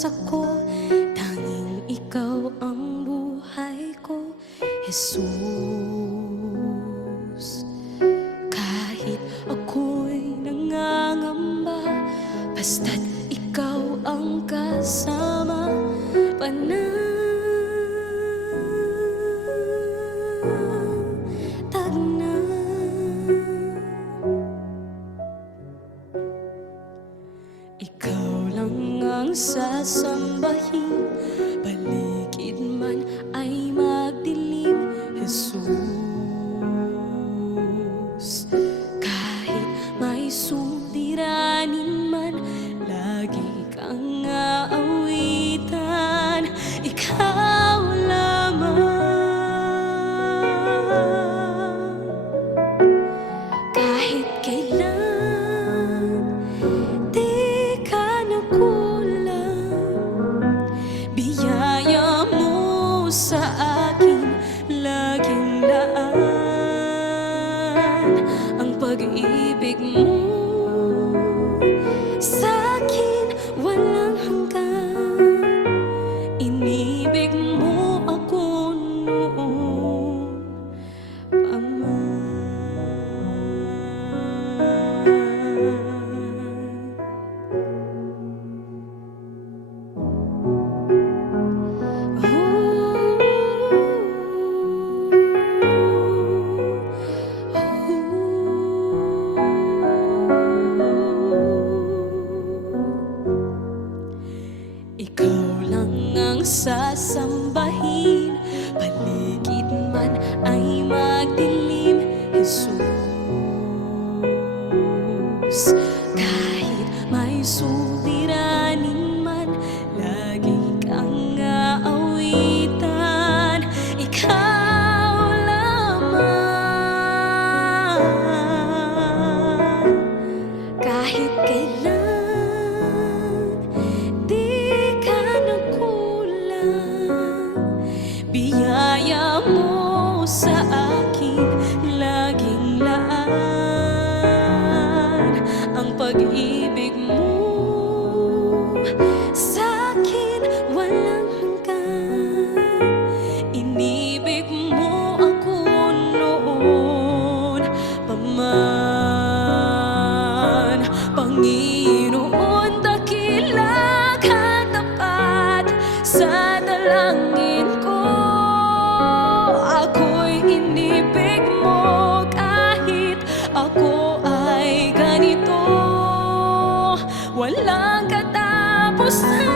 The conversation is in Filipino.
Diyos ako, tanging ikaw ang buhay ko, Jesus. Kahit ako'y nangangamba, basta't ikaw ang kasama, panatag na. Ikaw lang ang sasambahin, paligid man ay magdilim, Jesus. Kahit may suliranin man, lagi kang aawitan, ikaw lamang. Kahit kailan di ka nakulang, biyaya mo sa akin laging laan. Ang pag-ibig mo sa'kin walang hanggan, inibig mo ako noon pa man. Ikaw lang ang sasambahin, paligid man ay magdilim, Jesus. Kahit may suliranin man, lagi kang aawitan, ikaw lamang. Kahit kailan di ka nakulang, biyaya mo sa akin laging laan. Ang pag-ibig mo sa'kin walang hanggan, inibig mo ako noon pa man. Panginoon, dakila ka tapat sa dalangin ko. Ako'y inibig mo kahit ako ay ganito. Walang katapos na